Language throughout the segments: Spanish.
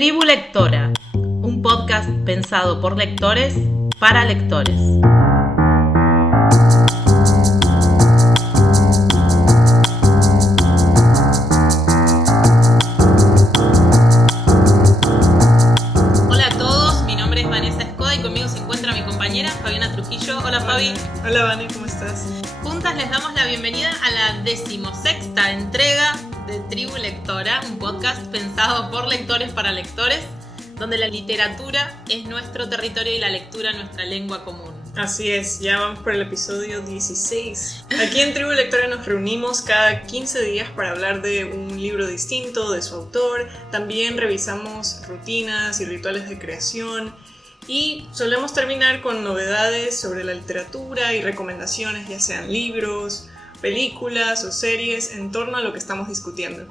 Tribu Lectora, un podcast pensado por lectores para lectores. Hola a todos, mi nombre es Vanessa Escoda y conmigo se encuentra mi compañera Fabiana Trujillo. Hola Fabi. Hola Vane, ¿cómo estás? Juntas les damos la bienvenida a la 16ª entrega de Tribu Lectora, un podcast pensado por lectores para lectores, donde la literatura es nuestro territorio y la lectura nuestra lengua común. Así es, ya vamos por el episodio 16. Aquí en Tribu Lectora nos reunimos cada 15 días para hablar de un libro distinto, de su autor. También revisamos rutinas y rituales de creación. Y solemos terminar con novedades sobre la literatura y recomendaciones, ya sean libros, películas o series en torno a lo que estamos discutiendo.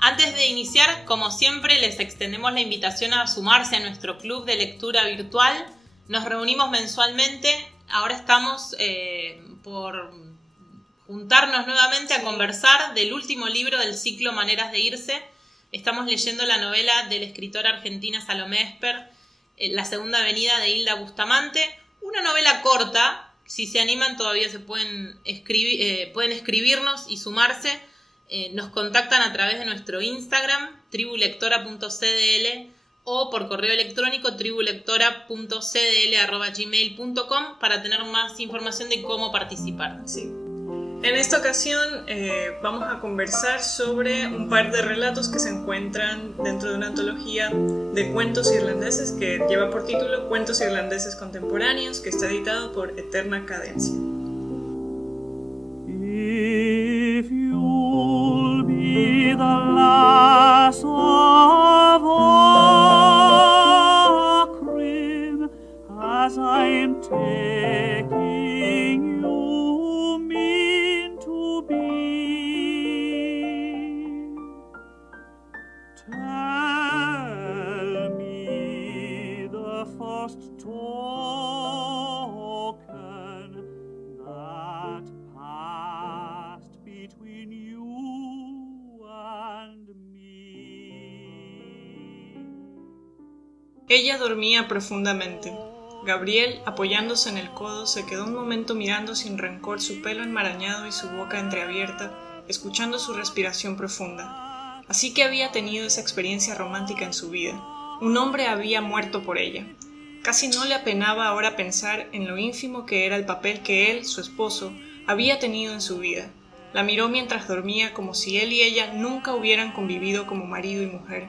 Antes de iniciar, como siempre, les extendemos la invitación a sumarse a nuestro club de lectura virtual. Nos reunimos mensualmente. Ahora estamos por juntarnos nuevamente a conversar del último libro del ciclo Maneras de Irse. Estamos leyendo la novela de la escritora argentina Salomé Esper, La Segunda Avenida, de Hilda Bustamante. Una novela corta. Si se animan todavía se pueden escribirnos y sumarse. Nos contactan a través de nuestro Instagram, tribulectora.cdl, o por correo electrónico tribulectora.cdl@gmail.com para tener más información de cómo participar. Sí. En esta ocasión vamos a conversar sobre un par de relatos que se encuentran dentro de una antología de cuentos irlandeses que lleva por título Cuentos Irlandeses Contemporáneos, que está editado por Eterna Cadencia. If you'll be the lass of Aughrim, as I'm taking you mean to be, tell me the first token that passed between you and me. Ella dormía profundamente. Gabriel, apoyándose en el codo, se quedó un momento mirando sin rencor su pelo enmarañado y su boca entreabierta, escuchando su respiración profunda. Así que había tenido esa experiencia romántica en su vida. Un hombre había muerto por ella. Casi no le apenaba ahora pensar en lo ínfimo que era el papel que él, su esposo, había tenido en su vida. La miró mientras dormía como si él y ella nunca hubieran convivido como marido y mujer.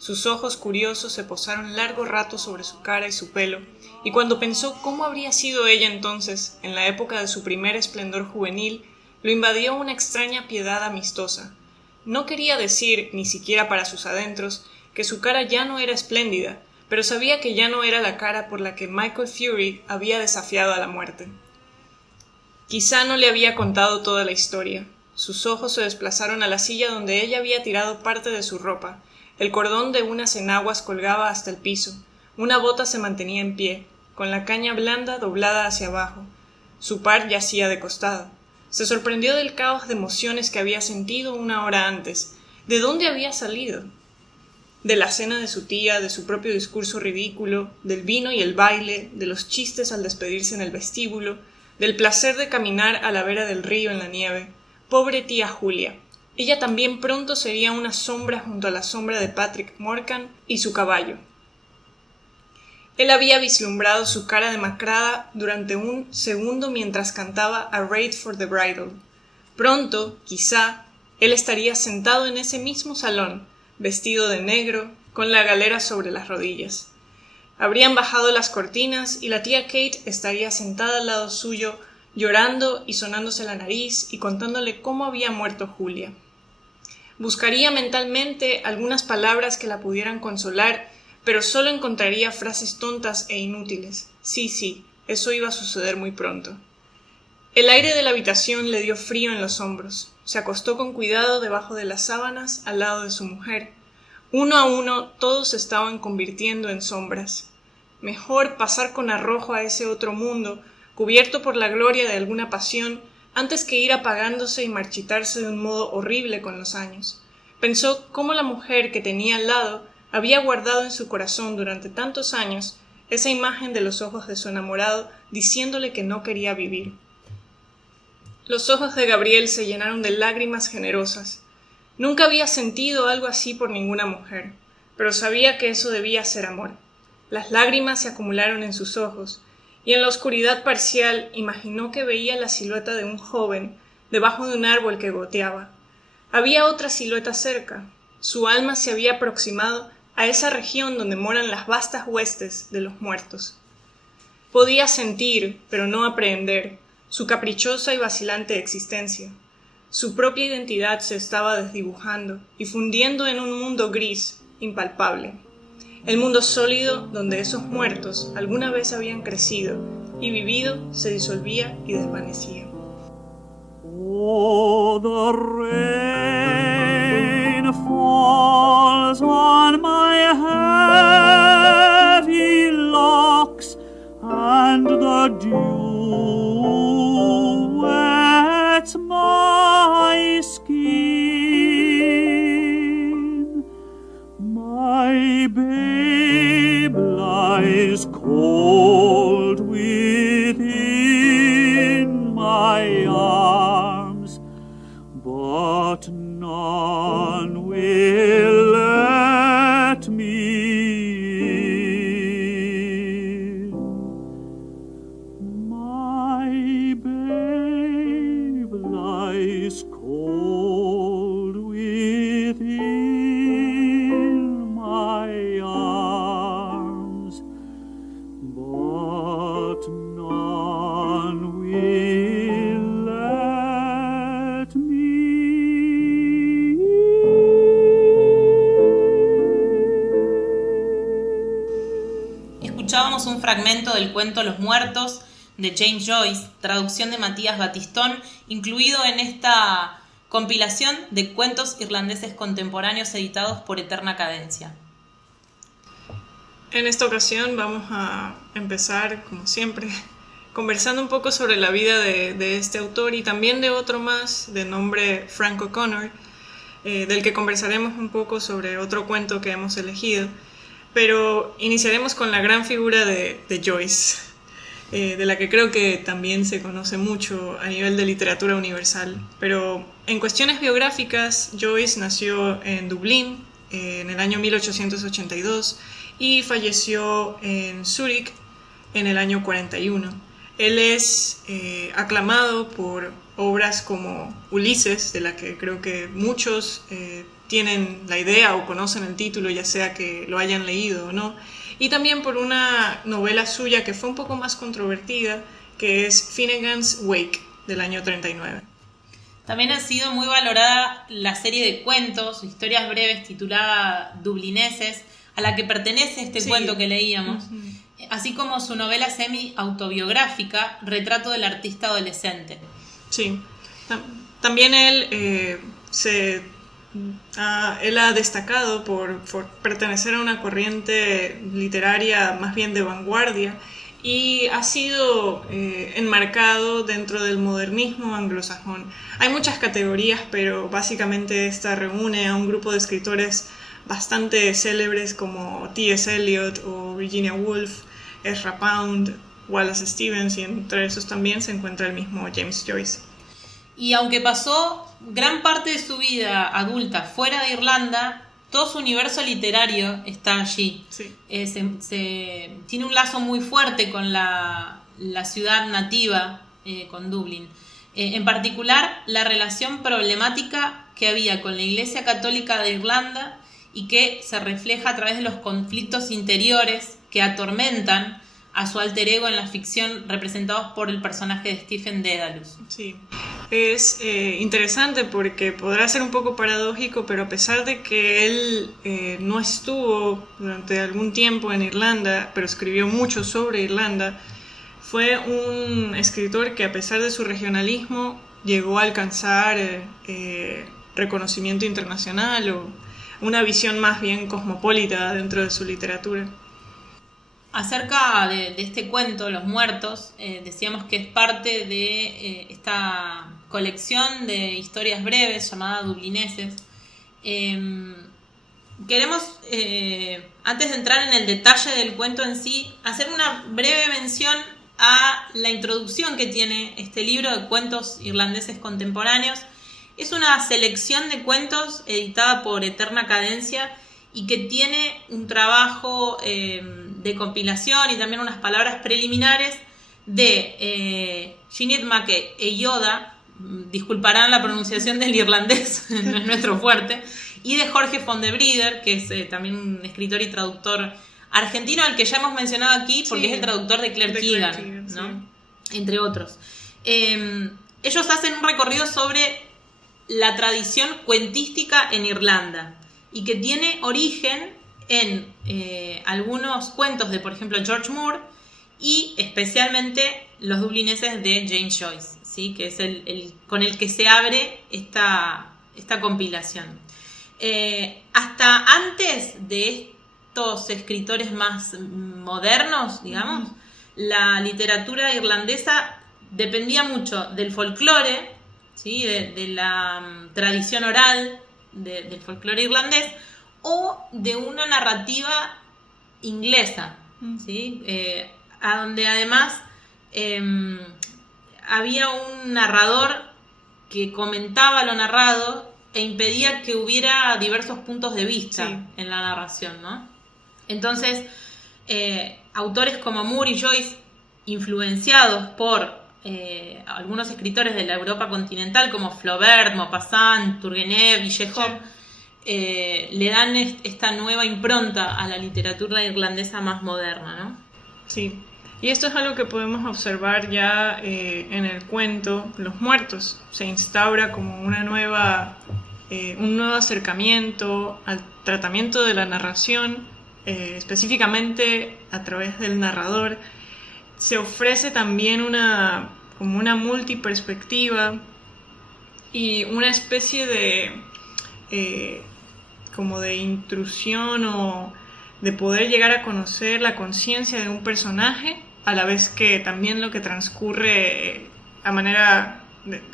Sus ojos curiosos se posaron largo rato sobre su cara y su pelo, y cuando pensó cómo habría sido ella entonces, en la época de su primer esplendor juvenil, lo invadió una extraña piedad amistosa. No quería decir, ni siquiera para sus adentros, que su cara ya no era espléndida, pero sabía que ya no era la cara por la que Michael Fury había desafiado a la muerte. Quizá no le había contado toda la historia. Sus ojos se desplazaron a la silla donde ella había tirado parte de su ropa. El cordón de unas enaguas colgaba hasta el piso. Una bota se mantenía en pie, con la caña blanda doblada hacia abajo. Su par yacía de costado. Se sorprendió del caos de emociones que había sentido una hora antes. ¿De dónde había salido? De la cena de su tía, de su propio discurso ridículo, del vino y el baile, de los chistes al despedirse en el vestíbulo, del placer de caminar a la vera del río en la nieve. Pobre tía Julia. Ella también pronto sería una sombra junto a la sombra de Patrick Morcan y su caballo. Él había vislumbrado su cara demacrada durante un segundo mientras cantaba A Raid for the Bridal. Pronto, quizá, él estaría sentado en ese mismo salón, vestido de negro, con la galera sobre las rodillas. Habrían bajado las cortinas y la tía Kate estaría sentada al lado suyo, llorando y sonándose la nariz y contándole cómo había muerto Julia. Buscaría mentalmente algunas palabras que la pudieran consolar, pero solo encontraría frases tontas e inútiles. Sí, eso iba a suceder muy pronto. El aire de la habitación le dio frío en los hombros. Se acostó con cuidado debajo de las sábanas al lado de su mujer. Uno a uno todos se estaban convirtiendo en sombras. Mejor pasar con arrojo a ese otro mundo, cubierto por la gloria de alguna pasión, antes que ir apagándose y marchitarse de un modo horrible con los años. Pensó cómo la mujer que tenía al lado Había guardado en su corazón durante tantos años esa imagen de los ojos de su enamorado diciéndole que no quería vivir. Los ojos de Gabriel se llenaron de lágrimas generosas. Nunca había sentido algo así por ninguna mujer, pero sabía que eso debía ser amor. Las lágrimas se acumularon en sus ojos, y en la oscuridad parcial imaginó que veía la silueta de un joven debajo de un árbol que goteaba. Había otra silueta cerca. Su alma se había aproximado a esa región donde moran las vastas huestes de los muertos. Podía sentir, pero no aprehender, su caprichosa y vacilante existencia. Su propia identidad se estaba desdibujando y fundiendo en un mundo gris, impalpable. El mundo sólido donde esos muertos alguna vez habían crecido y vivido se disolvía y desvanecía. Oh, the rain falls on my heavy locks, and the dew wets my skin. My babe lies cold within my arms, but none will let me in. My babe lies cold within my arms, but none will let me in. Escuchábamos un fragmento del cuento Los Muertos de James Joyce, traducción de Matías Batistón, incluido en esta compilación de cuentos irlandeses contemporáneos editados por Eterna Cadencia. En esta ocasión vamos a empezar, como siempre, conversando un poco sobre la vida de este autor y también de otro más de nombre Frank O'Connor, del que conversaremos un poco sobre otro cuento que hemos elegido. Pero iniciaremos con la gran figura de Joyce, de la que creo que también se conoce mucho a nivel de literatura universal. Pero en cuestiones biográficas, Joyce nació en Dublín en el año 1882 y falleció en Zúrich en el año 41. Él es aclamado por obras como Ulises, de la que creo que muchos tienen la idea o conocen el título, ya sea que lo hayan leído o no, y también por una novela suya que fue un poco más controvertida, que es Finnegan's Wake, del año 39. También ha sido muy valorada la serie de cuentos, historias breves titulada Dublineses, a la que pertenece este cuento que leíamos, así como su novela semi-autobiográfica, Retrato del artista adolescente. Sí, también él ha destacado por pertenecer a una corriente literaria más bien de vanguardia y ha sido enmarcado dentro del modernismo anglosajón. Hay muchas categorías, pero básicamente esta reúne a un grupo de escritores bastante célebres como T.S. Eliot o Virginia Woolf, Ezra Pound, Wallace Stevens, y entre esos también se encuentra el mismo James Joyce. Y aunque pasó gran parte de su vida adulta fuera de Irlanda, todo su universo literario está allí. Sí. Tiene un lazo muy fuerte con la ciudad nativa, con Dublín. En particular, la relación problemática que había con la Iglesia Católica de Irlanda y que se refleja a través de los conflictos interiores que atormentan a su alter ego en la ficción, representados por el personaje de Stephen Dedalus. Sí, es interesante porque podrá ser un poco paradójico, pero a pesar de que él no estuvo durante algún tiempo en Irlanda, pero escribió mucho sobre Irlanda, fue un escritor que a pesar de su regionalismo llegó a alcanzar reconocimiento internacional o una visión más bien cosmopolita dentro de su literatura. Acerca de este cuento, Los Muertos, decíamos que es parte de esta colección de historias breves llamada Dublineses. queremos, antes de entrar en el detalle del cuento en sí, hacer una breve mención a la introducción que tiene este libro de cuentos irlandeses contemporáneos. Es una selección de cuentos editada por Eterna Cadencia y que tiene un trabajo de compilación y también unas palabras preliminares de Sinead Mackay Eyoda, disculparán la pronunciación del irlandés, no es nuestro fuerte, y de Jorge Fondebrider, que es también un escritor y traductor argentino, al que ya hemos mencionado aquí, porque es el traductor de Claire Keegan, ¿no? Entre otros. Ellos hacen un recorrido sobre la tradición cuentística en Irlanda, y que tiene origen en algunos cuentos de, por ejemplo, George Moore, y especialmente los dublineses de James Joyce, ¿sí? Que es el con el que se abre esta compilación. Hasta antes de estos escritores más modernos, digamos, la literatura irlandesa dependía mucho del folclore, ¿sí? de la tradición oral del folclore irlandés, o de una narrativa inglesa, ¿sí? A donde además había un narrador que comentaba lo narrado e impedía que hubiera diversos puntos de vista en la narración, ¿no? Entonces, autores como Moore y Joyce, influenciados por algunos escritores de la Europa continental como Flaubert, Maupassant, Turgenev y Chekhov, le dan esta nueva impronta a la literatura irlandesa más moderna, ¿no? Sí, y esto es algo que podemos observar ya en el cuento Los Muertos. Se instaura como un nuevo acercamiento al tratamiento de la narración, específicamente a través del narrador. Se ofrece también como una multiperspectiva y una especie de como de intrusión o de poder llegar a conocer la conciencia de un personaje, a la vez que también lo que transcurre a manera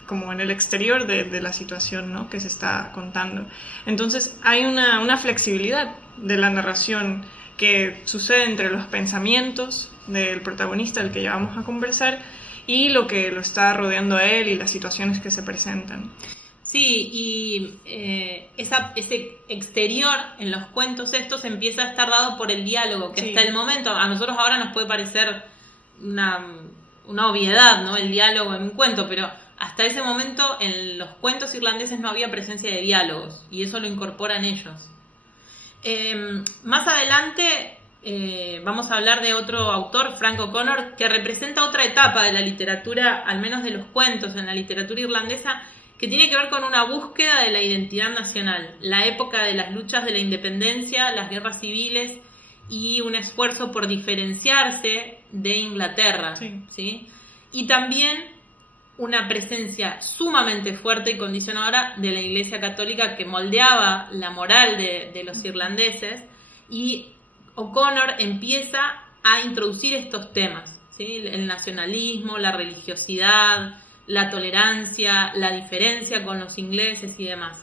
como en el exterior de la situación, ¿no? Que se está contando. Entonces hay una flexibilidad de la narración que sucede entre los pensamientos del protagonista, al que ya vamos a conversar, y lo que lo está rodeando a él y las situaciones que se presentan. Sí, y ese exterior en los cuentos estos empieza a estar dado por el diálogo, que hasta el momento a nosotros ahora nos puede parecer una obviedad, ¿no? El diálogo en un cuento, pero hasta ese momento en los cuentos irlandeses no había presencia de diálogos, y eso lo incorporan ellos. Más adelante vamos a hablar de otro autor, Frank O'Connor, que representa otra etapa de la literatura, al menos de los cuentos en la literatura irlandesa, que tiene que ver con una búsqueda de la identidad nacional, la época de las luchas de la independencia, las guerras civiles y un esfuerzo por diferenciarse de Inglaterra, ¿sí? Y también una presencia sumamente fuerte y condicionadora de la Iglesia Católica, que moldeaba la moral de los irlandeses, y O'Connor empieza a introducir estos temas, ¿sí? El nacionalismo, la religiosidad, la tolerancia, la diferencia con los ingleses y demás.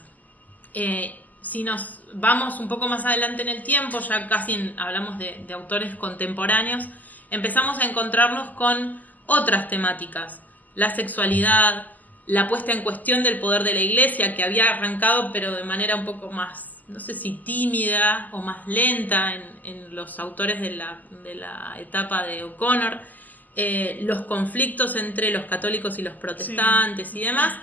Si nos vamos un poco más adelante en el tiempo, ya casi hablamos de autores contemporáneos, empezamos a encontrarnos con otras temáticas: la sexualidad, la puesta en cuestión del poder de la Iglesia, que había arrancado pero de manera un poco más, no sé si tímida o más lenta en los autores de la etapa de O'Connor, los conflictos entre los católicos y los protestantes y demás,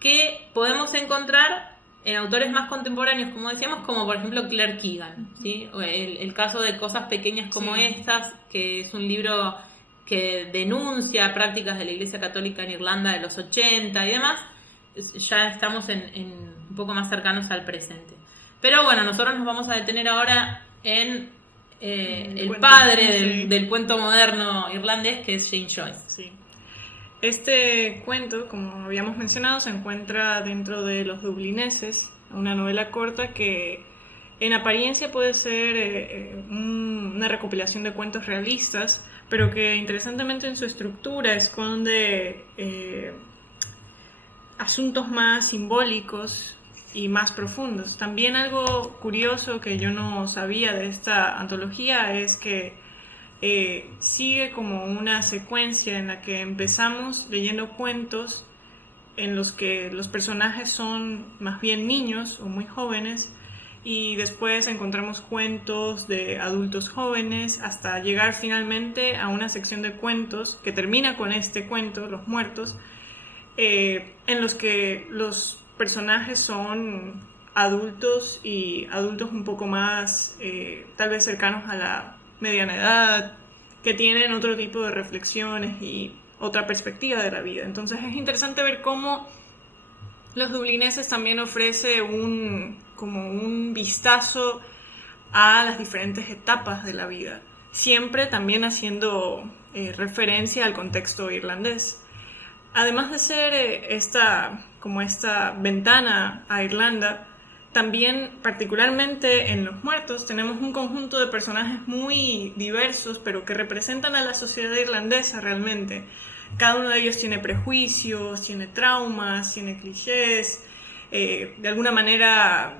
que podemos encontrar en autores más contemporáneos, como decíamos, como por ejemplo Claire Keegan, ¿sí? El caso de Cosas Pequeñas como Estas, que es un libro que denuncia prácticas de la Iglesia Católica en Irlanda de los 80 y demás. Ya estamos un poco más cercanos al presente. Pero bueno, nosotros nos vamos a detener ahora en el padre del cuento moderno irlandés, que es James Joyce. Sí. Este cuento, como habíamos mencionado, se encuentra dentro de Los Dublineses, una novela corta que en apariencia puede ser una recopilación de cuentos realistas, pero que interesantemente en su estructura esconde asuntos más simbólicos y más profundos. También algo curioso que yo no sabía de esta antología es que sigue como una secuencia en la que empezamos leyendo cuentos en los que los personajes son más bien niños o muy jóvenes, y después encontramos cuentos de adultos jóvenes hasta llegar finalmente a una sección de cuentos que termina con este cuento, Los Muertos, en los que los personajes son adultos y adultos un poco más tal vez cercanos a la mediana edad, que tienen otro tipo de reflexiones y otra perspectiva de la vida. Entonces es interesante ver cómo Los Dublineses también ofrece como un vistazo a las diferentes etapas de la vida, siempre también haciendo referencia al contexto irlandés. Además de ser esta ventana a Irlanda, también particularmente en Los Muertos tenemos un conjunto de personajes muy diversos, pero que representan a la sociedad irlandesa realmente. Cada uno de ellos tiene prejuicios, tiene traumas, tiene clichés, de alguna manera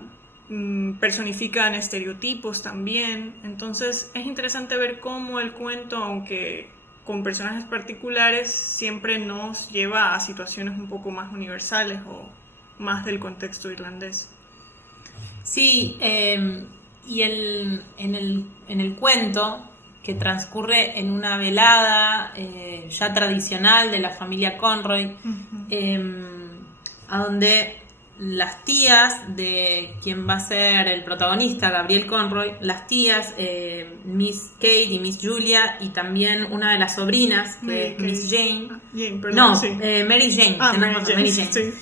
personifican estereotipos también. Entonces es interesante ver cómo el cuento, aunque con personajes particulares, siempre nos lleva a situaciones un poco más universales o más del contexto irlandés. Sí, y en el cuento, que transcurre en una velada ya tradicional de la familia Conroy, a donde las tías de quien va a ser el protagonista, Gabriel Conroy, las tías, Miss Kate y Miss Julia, y también una de las sobrinas, que es Miss Jane. Mary Jane. Mary Jane. Sí.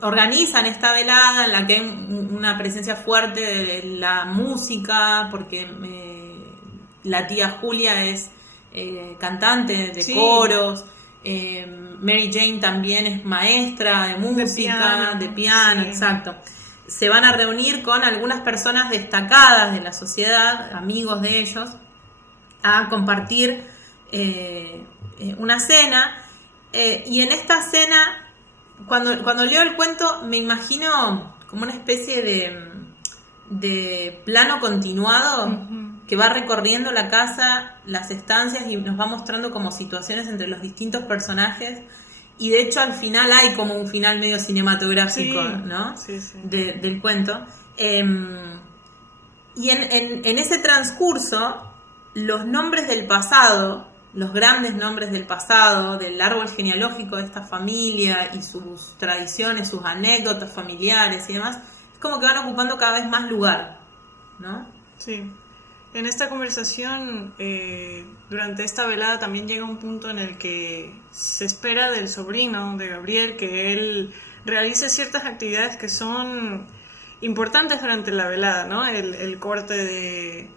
Organizan esta velada en la que hay una presencia fuerte de la música, porque la tía Julia es cantante de coros, Mary Jane también es maestra de música, de piano, sí. Exacto. Se van a reunir con algunas personas destacadas de la sociedad, amigos de ellos, a compartir una cena, y en esta cena, cuando leo el cuento, me imagino como una especie de plano continuado que va recorriendo la casa, las estancias, y nos va mostrando como situaciones entre los distintos personajes, y de hecho al final hay como un final medio cinematográfico, sí, ¿no? Sí, sí. Del cuento. Y en ese transcurso, los nombres del pasado, los grandes nombres del pasado, del árbol genealógico de esta familia y sus tradiciones, sus anécdotas familiares y demás, es como que van ocupando cada vez más lugar, ¿no? Sí. En esta conversación, durante esta velada, también llega un punto en el que se espera del sobrino de Gabriel que él realice ciertas actividades que son importantes durante la velada, ¿no? El corte de...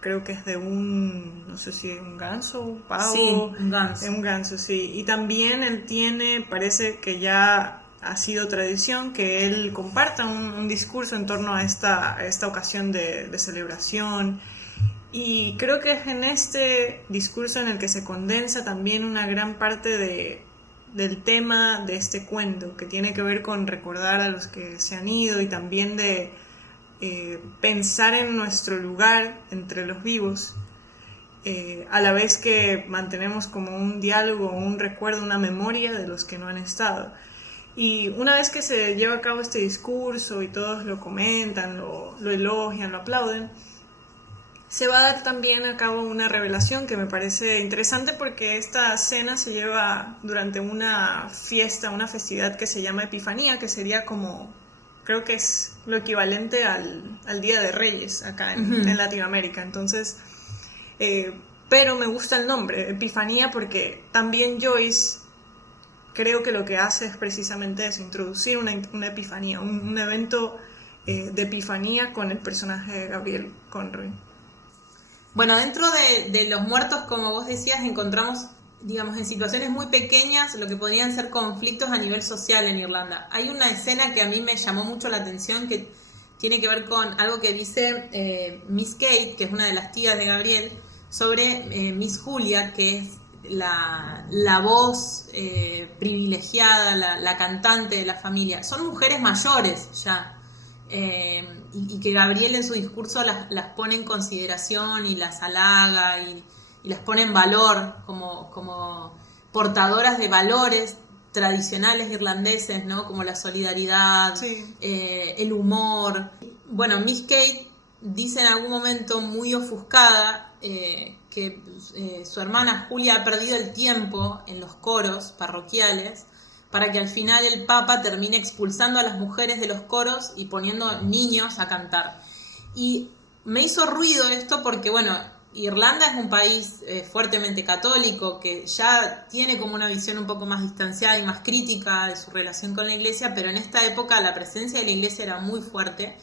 creo que es de no sé si es un ganso, un pavo. Sí, un ganso. Un ganso, sí. Y también él parece que ya ha sido tradición que él comparta un discurso en torno a esta ocasión de celebración. Y creo que es en este discurso en el que se condensa también una gran parte del tema de este cuento, que tiene que ver con recordar a los que se han ido y también de pensar en nuestro lugar entre los vivos, a la vez que mantenemos como un diálogo, un recuerdo, una memoria de los que no han estado. Y una vez que se lleva a cabo este discurso y todos lo comentan, lo elogian, lo aplauden, se va a dar también a cabo una revelación que me parece interesante, porque esta cena se lleva durante una fiesta, una festividad que se llama Epifanía, que sería como... creo que es lo equivalente al Día de Reyes acá en Latinoamérica. Entonces, pero me gusta el nombre, Epifanía, porque también Joyce creo que lo que hace es precisamente eso, introducir una epifanía, un evento de epifanía con el personaje de Gabriel Conroy. Bueno, dentro de Los Muertos, como vos decías, encontramos, digamos, en situaciones muy pequeñas lo que podrían ser conflictos a nivel social en Irlanda. Hay una escena que a mí me llamó mucho la atención, que tiene que ver con algo que dice Miss Kate, que es una de las tías de Gabriel, sobre Miss Julia, que es la voz privilegiada, la cantante de la familia. Son mujeres mayores ya. Y que Gabriel en su discurso las pone en consideración y las halaga y las pone en valor como portadoras de valores tradicionales irlandeses, ¿no? Como la solidaridad, Sí. El humor. Bueno, Miss Kate dice en algún momento muy ofuscada que su hermana Julia ha perdido el tiempo en los coros parroquiales para que al final el Papa termine expulsando a las mujeres de los coros y poniendo niños a cantar. Y me hizo ruido esto porque, bueno, Irlanda es un país fuertemente católico que ya tiene como una visión un poco más distanciada y más crítica de su relación con la Iglesia, pero en esta época la presencia de la Iglesia era muy fuerte.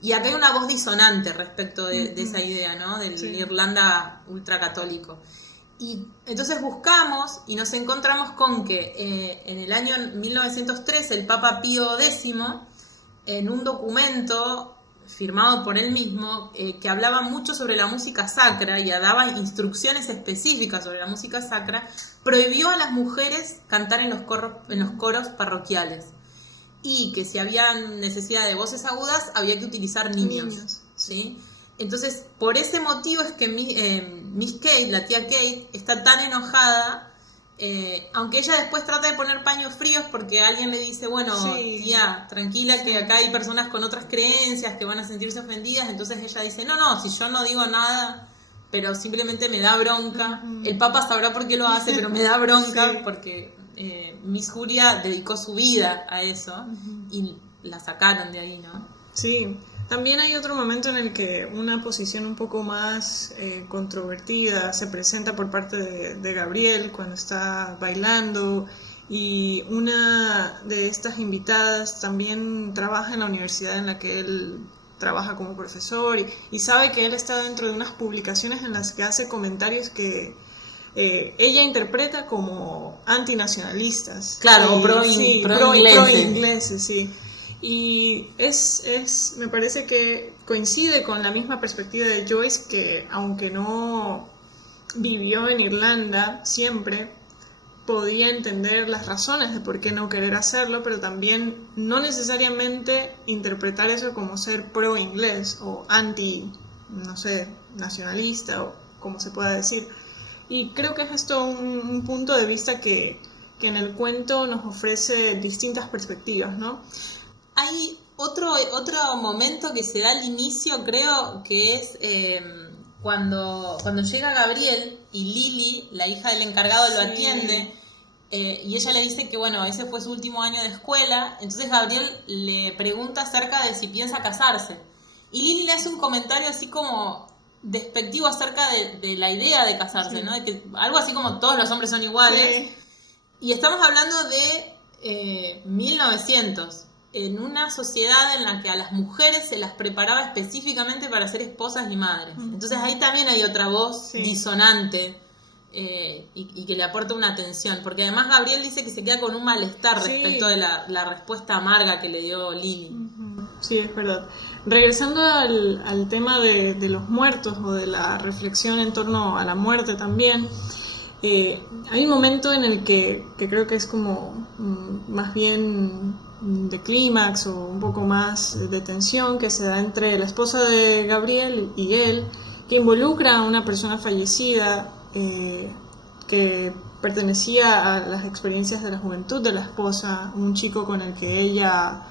Y acá hay una voz disonante respecto de esa idea, ¿no? Del Irlanda ultracatólico. Y entonces buscamos y nos encontramos con que en el año 1903 el Papa Pío X, en un documento firmado por él mismo, que hablaba mucho sobre la música sacra y daba instrucciones específicas sobre la música sacra, prohibió a las mujeres cantar en los coros parroquiales. Y que si había necesidad de voces agudas, había que utilizar niños. ¿Sí? Entonces, por ese motivo es que Miss Kate, la tía Kate, está tan enojada, aunque ella después trata de poner paños fríos porque alguien le dice, bueno, tía, tranquila, que acá hay personas con otras creencias que van a sentirse ofendidas. Entonces ella dice, no, si yo no digo nada, pero simplemente me da bronca. El Papa sabrá por qué lo hace, pero me da bronca porque Miss Julia dedicó su vida a eso y la sacaron de ahí, ¿no? Sí. También hay otro momento en el que una posición un poco más controvertida se presenta por parte de Gabriel cuando está bailando, y una de estas invitadas también trabaja en la universidad en la que él trabaja como profesor y sabe que él está dentro de unas publicaciones en las que hace comentarios que ella interpreta como antinacionalistas. Claro, o pro-ingleses. Sí. Y me parece que coincide con la misma perspectiva de Joyce, que aunque no vivió en Irlanda siempre, podía entender las razones de por qué no querer hacerlo, pero también no necesariamente interpretar eso como ser pro-inglés o nacionalista o como se pueda decir. Y creo que es esto un punto de vista que en el cuento nos ofrece distintas perspectivas, ¿no? Hay otro momento que se da al inicio, creo, que es cuando llega Gabriel y Lily, la hija del encargado, lo atiende, y ella le dice que, bueno, ese fue su último año de escuela. Entonces Gabriel le pregunta acerca de si piensa casarse. Y Lily le hace un comentario así como despectivo acerca de la idea de casarse, ¿no? De que, algo así como todos los hombres son iguales. Y estamos hablando de 1900. En una sociedad en la que a las mujeres se las preparaba específicamente para ser esposas y madres. Entonces ahí también hay otra voz disonante y que le aporta una tensión, porque además Gabriel dice que se queda con un malestar respecto de la respuesta amarga que le dio Lily. Sí, es verdad. Regresando al tema de los muertos o de la reflexión en torno a la muerte también, hay un momento en el que creo que es como más bien de clímax o un poco más de tensión que se da entre la esposa de Gabriel y él, que involucra a una persona fallecida que pertenecía a las experiencias de la juventud de la esposa, un chico con el que ella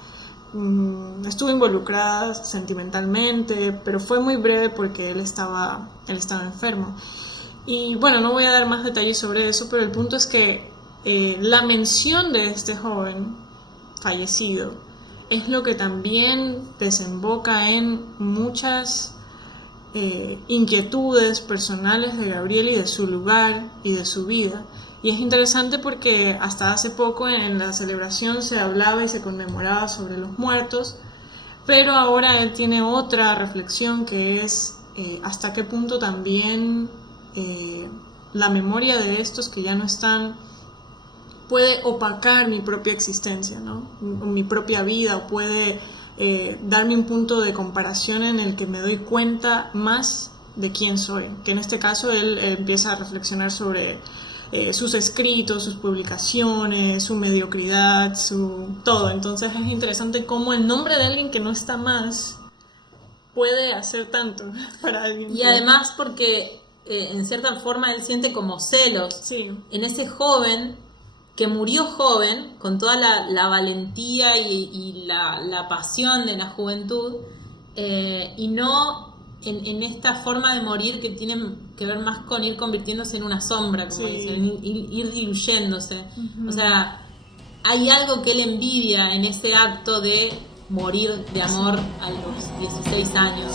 estuvo involucrada sentimentalmente, pero fue muy breve porque él estaba enfermo. Y bueno, no voy a dar más detalles sobre eso, pero el punto es que la mención de este joven fallecido es lo que también desemboca en muchas inquietudes personales de Gabriel y de su lugar y de su vida. Y es interesante porque hasta hace poco en la celebración se hablaba y se conmemoraba sobre los muertos, pero ahora él tiene otra reflexión que es hasta qué punto también la memoria de estos que ya no están puede opacar mi propia existencia, ¿no? Mi propia vida, o puede darme un punto de comparación en el que me doy cuenta más de quién soy. Que en este caso él empieza a reflexionar sobre sus escritos, sus publicaciones, su mediocridad, su todo. Entonces es interesante cómo el nombre de alguien que no está más puede hacer tanto para alguien. Y además porque en cierta forma él siente como celos en ese joven que murió joven, con toda la valentía y la pasión de la juventud, y no en esta forma de morir que tiene que ver más con ir convirtiéndose en una sombra, como dicen, ir diluyéndose. O sea, hay algo que él envidia en ese acto de morir de amor a los 16 años.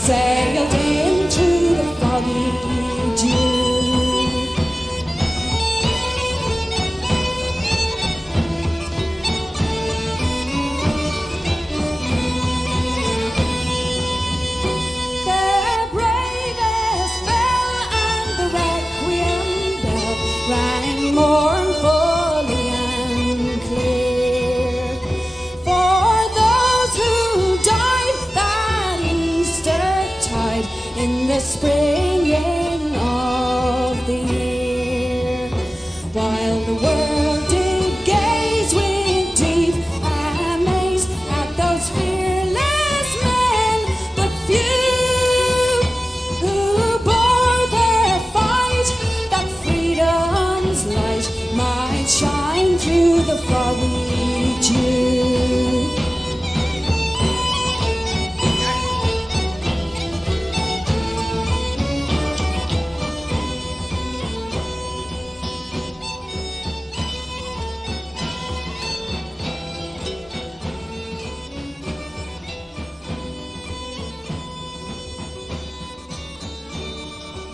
Sailed into the foggy dew. The bravest fell and the requiem bell rang mournfully and clear for those who died that Easter tide in the springing of the year, while the world did gaze with deep amaze at those fearless men, but few who bore their fight, that freedom's light might shine through the foggy dew.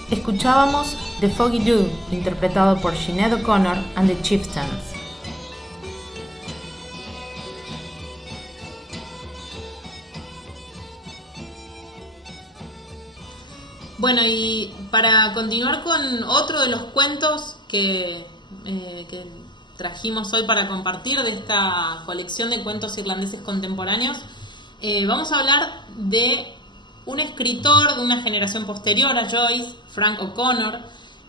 Escuchábamos The Foggy Dew, interpretado por Sinead O'Connor and the Chieftains. Bueno, y para continuar con otro de los cuentos que trajimos hoy para compartir de esta colección de cuentos irlandeses contemporáneos, vamos a hablar de un escritor de una generación posterior a Joyce, Frank O'Connor.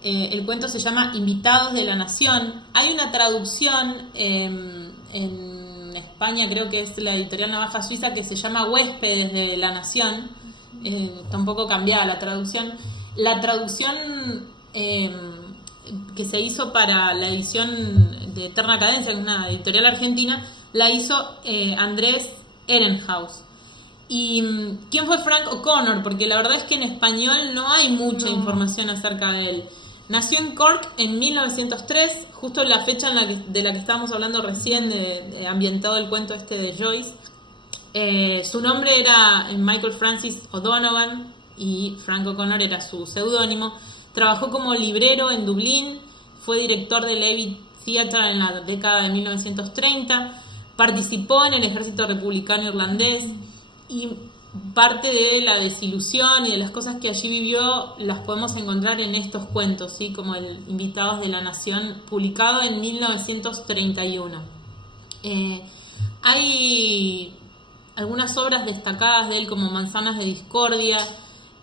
El cuento se llama Invitados de la Nación. Hay una traducción en España, creo que es la editorial Navaja Suiza, que se llama Huéspedes de la Nación. Está un poco cambiada la traducción. La traducción que se hizo para la edición de Eterna Cadencia, que es una editorial argentina, la hizo Andrés Ehrenhaus. ¿Y quién fue Frank O'Connor? Porque la verdad es que en español no hay mucha información acerca de él. Nació en Cork en 1903, justo en la fecha de la que estábamos hablando recién, ambientado el cuento este de Joyce. Su nombre era Michael Francis O'Donovan y Frank O'Connor era su seudónimo. Trabajó como librero en Dublín, fue director del Abbey Theatre en la década de 1930, participó en el ejército republicano irlandés y parte de la desilusión y de las cosas que allí vivió las podemos encontrar en estos cuentos, ¿sí? Como el Invitados de la Nación, publicado en 1931. Hay algunas obras destacadas de él como Manzanas de Discordia,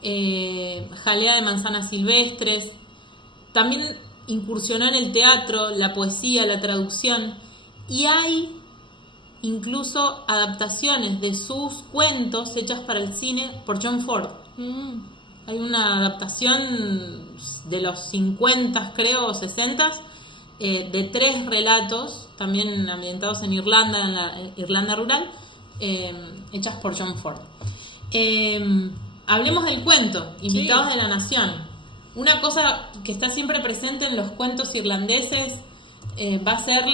Jalea de Manzanas Silvestres. También incursionó en el teatro, la poesía, la traducción, y hay incluso adaptaciones de sus cuentos hechas para el cine por John Ford. Hay una adaptación de los 50, creo, o 60, de 3 relatos, también ambientados en Irlanda, en la Irlanda rural, hechas por John Ford. Hablemos del cuento, Invitados de la Nación. Una cosa que está siempre presente en los cuentos irlandeses va a ser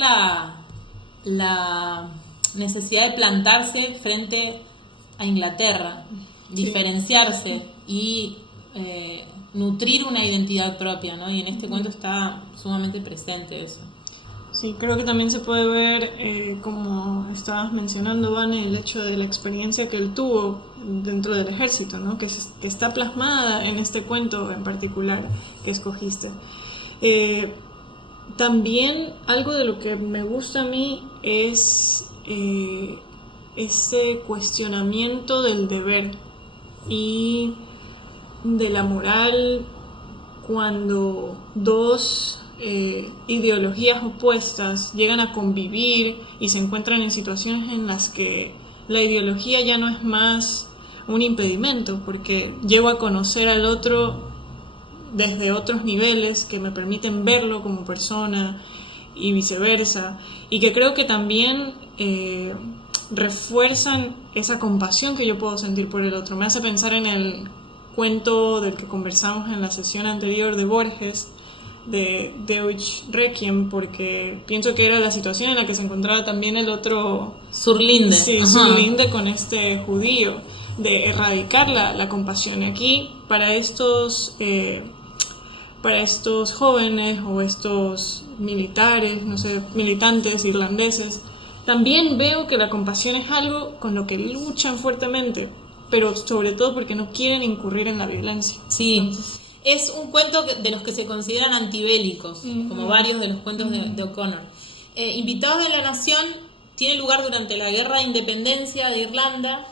la necesidad de plantarse frente a Inglaterra, diferenciarse y nutrir una identidad propia, ¿no? Y en este cuento está sumamente presente eso. Sí, creo que también se puede ver, como estabas mencionando, Vane, el hecho de la experiencia que él tuvo dentro del ejército, ¿no? Que está plasmada en este cuento en particular que escogiste. También algo de lo que me gusta a mí es ese cuestionamiento del deber y de la moral cuando dos ideologías opuestas llegan a convivir y se encuentran en situaciones en las que la ideología ya no es más un impedimento, porque llego a conocer al otro desde otros niveles que me permiten verlo como persona y viceversa, y que creo que también refuerzan esa compasión que yo puedo sentir por el otro. Me hace pensar en el cuento del que conversamos en la sesión anterior de Borges, de Deutsch Requiem, porque pienso que era la situación en la que se encontraba también el otro Surlinde. Sí, Surlinde con este judío, de erradicar la compasión. Aquí, para estos jóvenes o estos militares, no sé, militantes irlandeses, también veo que la compasión es algo con lo que luchan fuertemente, pero sobre todo porque no quieren incurrir en la violencia. Sí. Entonces, es un cuento de los que se consideran antibélicos, como varios de los cuentos de O'Connor. Invitados de la Nación tiene lugar durante la Guerra de Independencia de Irlanda,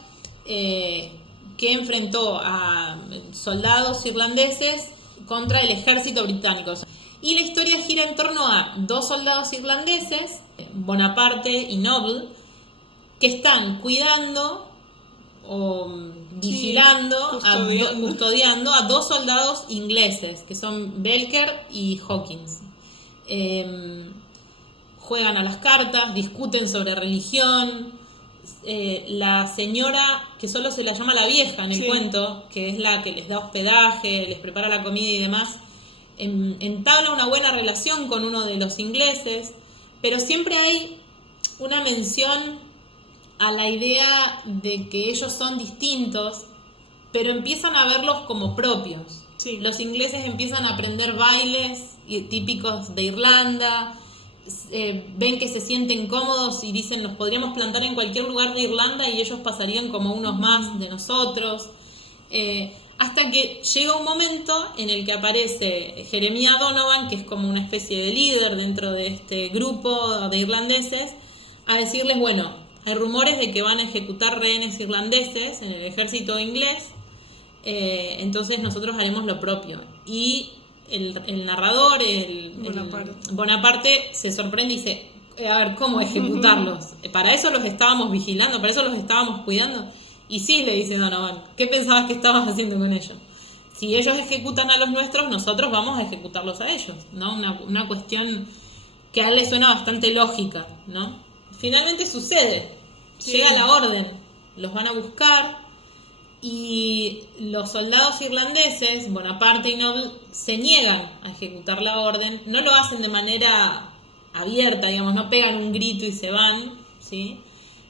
que enfrentó a soldados irlandeses contra el ejército británico. Y la historia gira en torno a 2 soldados irlandeses, Bonaparte y Noble, que están cuidando o vigilando, custodiando a 2 soldados ingleses, que son Belker y Hawkins. Juegan a las cartas, discuten sobre religión. La señora, que solo se la llama la vieja en el cuento, que es la que les da hospedaje, les prepara la comida y demás, entabla una buena relación con uno de los ingleses, pero siempre hay una mención a la idea de que ellos son distintos, pero empiezan a verlos como propios. Sí. Los ingleses empiezan a aprender bailes típicos de Irlanda, ven que se sienten cómodos y dicen nos podríamos plantar en cualquier lugar de Irlanda y ellos pasarían como unos más de nosotros, hasta que llega un momento en el que aparece Jeremiah Donovan, que es como una especie de líder dentro de este grupo de irlandeses, a decirles, bueno, hay rumores de que van a ejecutar rehenes irlandeses en el ejército inglés, entonces nosotros haremos lo propio. Y el narrador, Bonaparte, se sorprende y dice, a ver, ¿cómo ejecutarlos? Para eso los estábamos vigilando, para eso los estábamos cuidando. Y sí, le dice Donovan, ¿qué pensabas que estabas haciendo con ellos? Si ellos ejecutan a los nuestros, nosotros vamos a ejecutarlos a ellos, ¿no? Una cuestión que a él le suena bastante lógica, ¿no? Finalmente sucede, llega la orden, los van a buscar Y los soldados irlandeses, Bonaparte y Noble, se niegan a ejecutar la orden. No lo hacen de manera abierta, digamos, no pegan un grito y se van, ¿sí?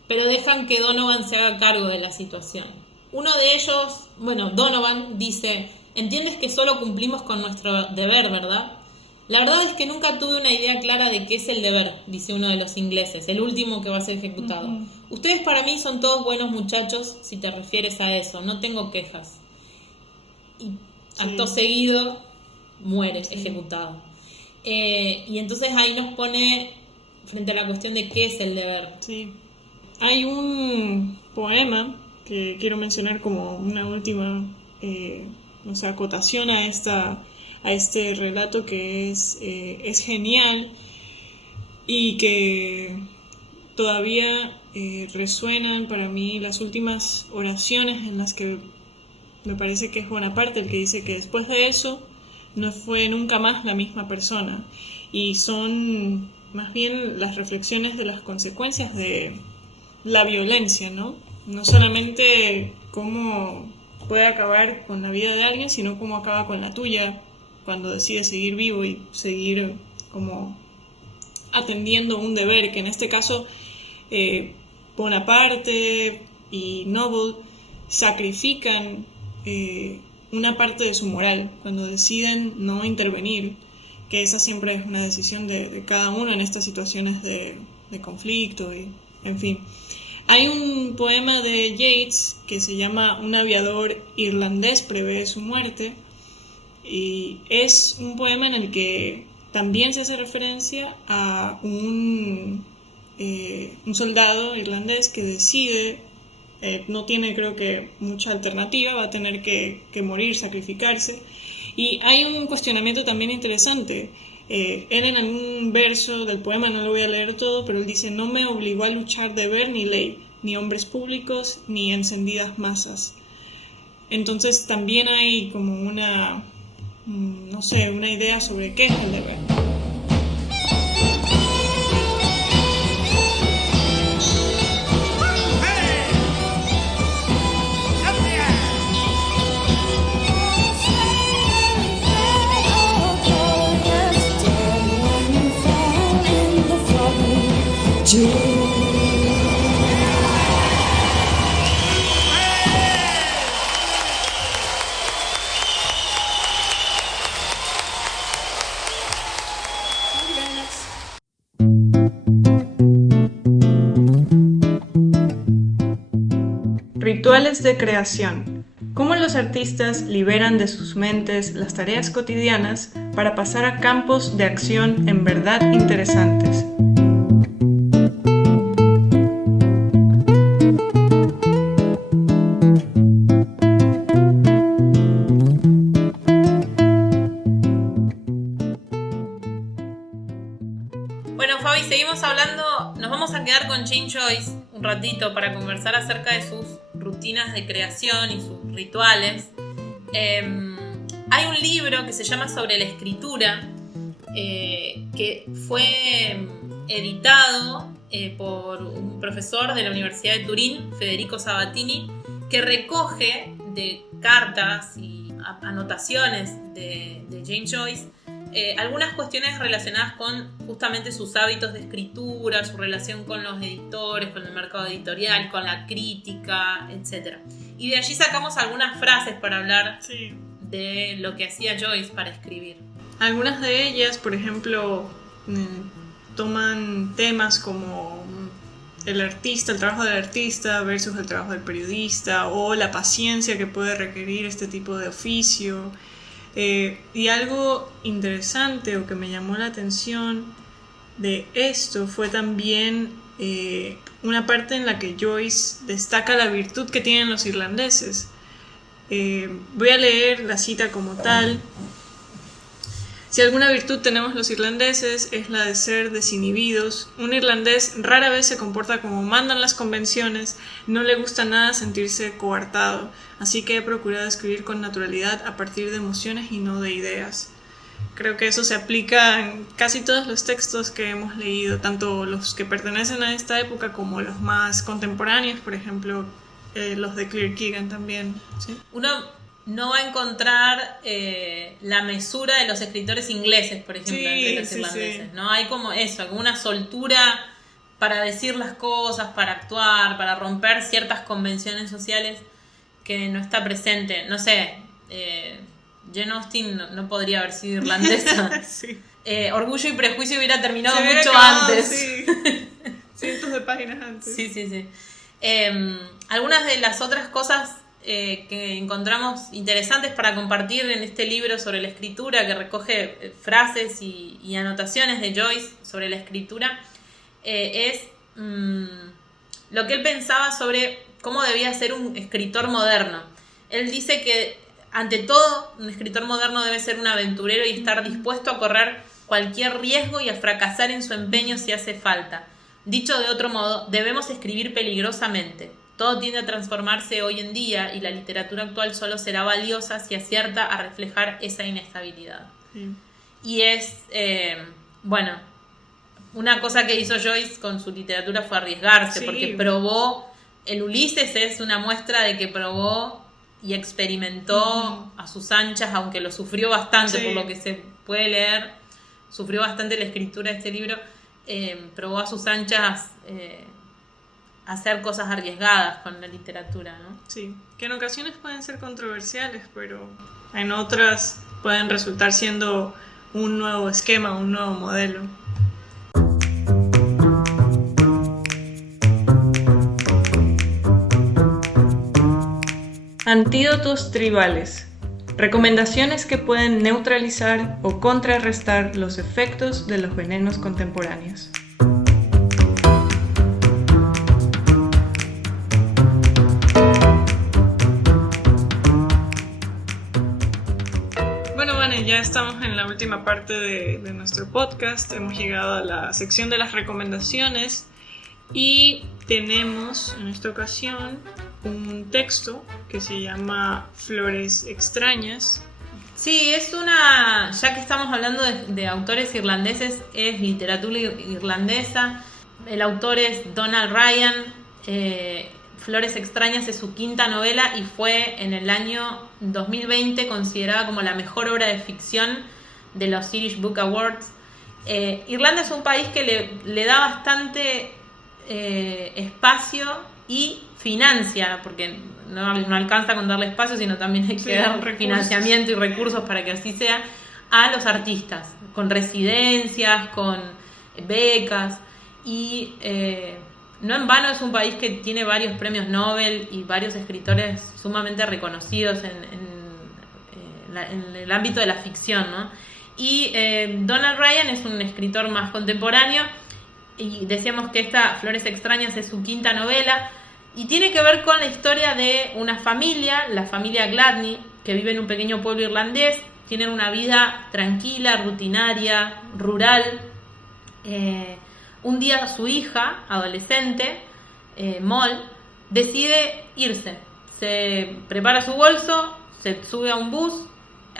Pero dejan que Donovan se haga cargo de la situación. Uno de ellos, Donovan dice: entiendes que solo cumplimos con nuestro deber, ¿verdad? La verdad es que nunca tuve una idea clara de qué es el deber, dice uno de los ingleses, el último que va a ser ejecutado. Ustedes para mí son todos buenos muchachos, si te refieres a eso, no tengo quejas. Y acto seguido muere ejecutado. Y entonces ahí nos pone frente a la cuestión de qué es el deber. Sí. Hay un poema que quiero mencionar como una última acotación a este relato que es genial y que todavía resuenan para mí las últimas oraciones en las que me parece que es Bonaparte el que dice que después de eso no fue nunca más la misma persona, y son más bien las reflexiones de las consecuencias de la violencia, ¿no? No solamente cómo puede acabar con la vida de alguien, sino cómo acaba con la tuya cuando decides seguir vivo y seguir como atendiendo un deber, que en este caso Bonaparte y Noble sacrifican una parte de su moral cuando deciden no intervenir, que esa siempre es una decisión de cada uno en estas situaciones de conflicto y en fin. Hay un poema de Yeats que se llama Un aviador irlandés prevé su muerte, y es un poema en el que también se hace referencia a un soldado irlandés que decide, no tiene creo que mucha alternativa, va a tener que morir, sacrificarse. Y hay un cuestionamiento también interesante. Él en algún verso del poema, no lo voy a leer todo, pero él dice: no me obligó a luchar deber ni ley, ni hombres públicos, ni encendidas masas. Entonces también hay como una idea sobre qué es el deber. Rituales de creación. ¿Cómo los artistas liberan de sus mentes las tareas cotidianas para pasar a campos de acción en verdad interesantes? Bueno, Fabi, seguimos hablando. Nos vamos a quedar con James Joyce un ratito para conversar acerca de sus rutinas de creación y sus rituales. Hay un libro que se llama Sobre la escritura, que fue editado por un profesor de la Universidad de Turín, Federico Sabatini, que recoge de cartas y anotaciones de James Joyce algunas cuestiones relacionadas con justamente sus hábitos de escritura, su relación con los editores, con el mercado editorial, con la crítica, etc. Y de allí sacamos algunas frases para hablar de lo que hacía Joyce para escribir. Algunas de ellas, por ejemplo, toman temas como el trabajo del artista versus el trabajo del periodista, o la paciencia que puede requerir este tipo de oficio. Y algo interesante o que me llamó la atención de esto fue también una parte en la que Joyce destaca la virtud que tienen los irlandeses. Voy a leer la cita como tal. Si alguna virtud tenemos los irlandeses es la de ser desinhibidos. Un irlandés rara vez se comporta como mandan las convenciones, no le gusta nada sentirse coartado, así que he procurado escribir con naturalidad a partir de emociones y no de ideas. Creo que eso se aplica en casi todos los textos que hemos leído, tanto los que pertenecen a esta época como los más contemporáneos, por ejemplo, los de Claire Keegan también, ¿sí? Uno no va a encontrar la mesura de los escritores ingleses, por ejemplo, Sí, entre los sí, irlandeses, sí. ¿no? Hay como eso, como una soltura para decir las cosas, para actuar, para romper ciertas convenciones sociales que no está presente. No sé, Jane Austen no podría haber sido irlandesa. Sí. Orgullo y Prejuicio hubiera terminado Se hubiera mucho acabado, antes. sí. Cientos de páginas antes. Sí, sí, sí. Algunas de las otras cosas que encontramos interesantes para compartir en este libro sobre la escritura, que recoge frases y anotaciones de Joyce sobre la escritura, es lo que él pensaba sobre cómo debía ser un escritor moderno. Él dice que, ante todo, un escritor moderno debe ser un aventurero y estar dispuesto a correr cualquier riesgo y a fracasar en su empeño si hace falta. Dicho de otro modo, debemos escribir peligrosamente. Todo tiende a transformarse hoy en día y la literatura actual solo será valiosa si acierta a reflejar esa inestabilidad. Sí. Y es, bueno, una cosa que hizo Joyce con su literatura fue arriesgarse, Sí. porque probó, el Ulises es una muestra de que probó y experimentó a sus anchas, aunque lo sufrió bastante, Sí. por lo que se puede leer, sufrió bastante la escritura de este libro, probó a sus anchas hacer cosas arriesgadas con la literatura, ¿no? Sí, que en ocasiones pueden ser controversiales, pero en otras pueden resultar siendo un nuevo esquema, un nuevo modelo. Antídotos tribales. Recomendaciones que pueden neutralizar o contrarrestar los efectos de los venenos contemporáneos. Bueno, Vane, ya estamos en la última parte de nuestro podcast. Hemos llegado a la sección de las recomendaciones y tenemos en esta ocasión un texto que se llama Flores extrañas. Sí, es una, ya que estamos hablando de autores irlandeses, es literatura irlandesa. El autor es Donald Ryan. Flores extrañas es su quinta novela y fue en el año 2020 considerada como la mejor obra de ficción de los Irish Book Awards. Irlanda es un país que le da bastante espacio y financia, porque no alcanza con darle espacio, sino también hay que Sí, dar recursos. financiamiento y recursos para que así sea, a los artistas, con residencias, con becas, y no en vano es un país que tiene varios premios Nobel y varios escritores sumamente reconocidos en el ámbito de la ficción, ¿no? Y Donald Ryan es un escritor más contemporáneo, y decíamos que esta Flores extrañas es su quinta novela, y tiene que ver con la historia de una familia, la familia Gladney, que vive en un pequeño pueblo irlandés. Tienen una vida tranquila, rutinaria, rural. Un día su hija, adolescente, Moll, decide irse. Se prepara su bolso, se sube a un bus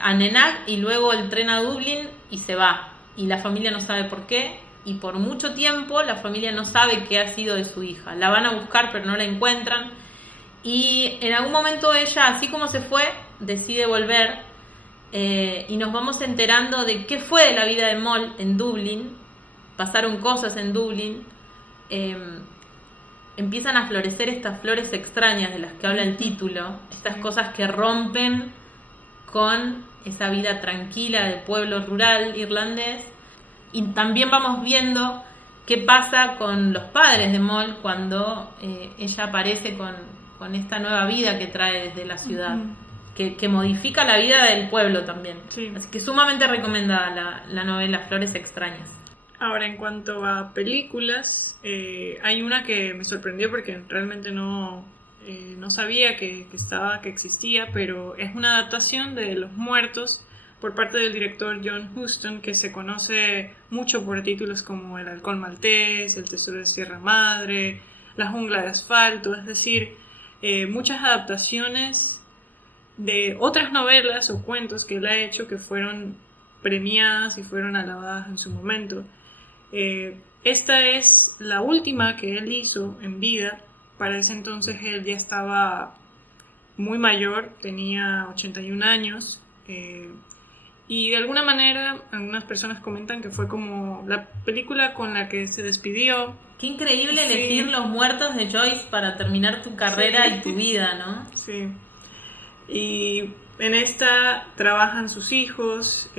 a Nenagh y luego el tren a Dublín y se va. Y la familia no sabe por qué. Y por mucho tiempo la familia no sabe qué ha sido de su hija. La van a buscar pero no la encuentran. Y en algún momento ella, así como se fue, decide volver. Y nos vamos enterando de qué fue de la vida de Moll en Dublín. Pasaron cosas en Dublín. Empiezan a florecer estas flores extrañas de las que habla el título. Estas cosas que rompen con esa vida tranquila del pueblo rural irlandés. Y también vamos viendo qué pasa con los padres de Moll cuando ella aparece con esta nueva vida que trae desde la ciudad, que modifica la vida del pueblo también. Sí. Así que sumamente recomendada la novela Flores extrañas. Ahora, en cuanto a películas, hay una que me sorprendió porque realmente no sabía que existía, pero es una adaptación de Los Muertos por parte del director John Huston, que se conoce mucho por títulos como El halcón maltés, El tesoro de Sierra Madre, La jungla de asfalto, es decir, muchas adaptaciones de otras novelas o cuentos que él ha hecho que fueron premiadas y fueron alabadas en su momento. Esta es la última que él hizo en vida Para ese entonces él ya estaba muy mayor, tenía 81 años, y de alguna manera algunas personas comentan que fue como la película con la que se despidió. Qué increíble Sí. elegir Los Muertos de Joyce para terminar tu carrera Sí. y tu vida, ¿no? Sí. Y en esta trabajan sus hijos,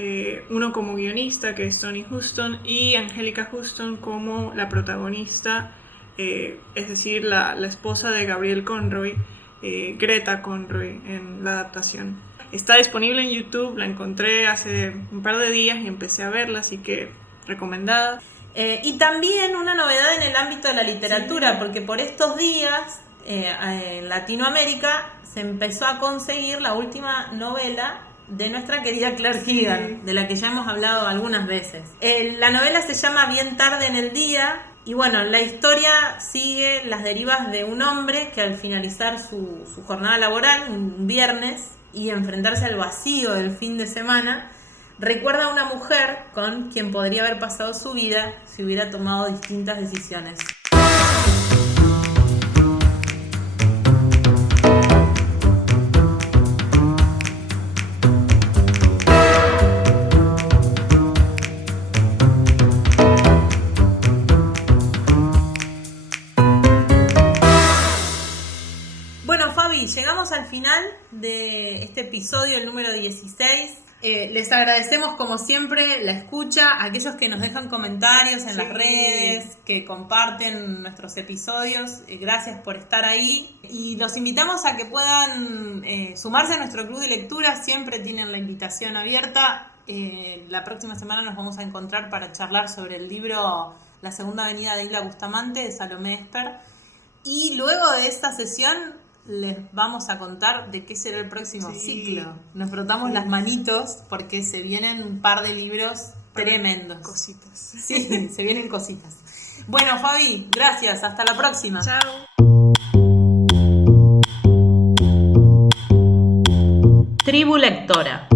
uno como guionista, que es Tony Huston, y Angélica Huston como la protagonista, es decir, la esposa de Gabriel Conroy, Greta Conroy, en la adaptación. Está disponible en YouTube, la encontré hace un par de días y empecé a verla, así que recomendada. Y también una novedad en el ámbito de la literatura, porque por estos días en Latinoamérica se empezó a conseguir la última novela de nuestra querida Claire Keegan, de la que ya hemos hablado algunas veces. La novela se llama Bien tarde en el día, y bueno, la historia sigue las derivas de un hombre que al finalizar su jornada laboral, un viernes, y enfrentarse al vacío del fin de semana, recuerda a una mujer con quien podría haber pasado su vida si hubiera tomado distintas decisiones. Bueno, Fabi, llegamos al final de este episodio, el número 16. Les agradecemos como siempre la escucha, a aquellos que nos dejan comentarios en las redes, que comparten nuestros episodios. Gracias por estar ahí. Y los invitamos a que puedan sumarse a nuestro club de lectura. Siempre tienen la invitación abierta. La próxima semana nos vamos a encontrar para charlar sobre el libro La Segunda Avenida de Hilda Bustamante de Salomé Esper. Y luego de esta sesión les vamos a contar de qué será el próximo ciclo. Nos frotamos las manitos porque se vienen un par de libros tremendos. Cositas. Sí, se vienen cositas. Bueno, Fabi, gracias. Hasta la próxima. Chao. Tribu Lectora.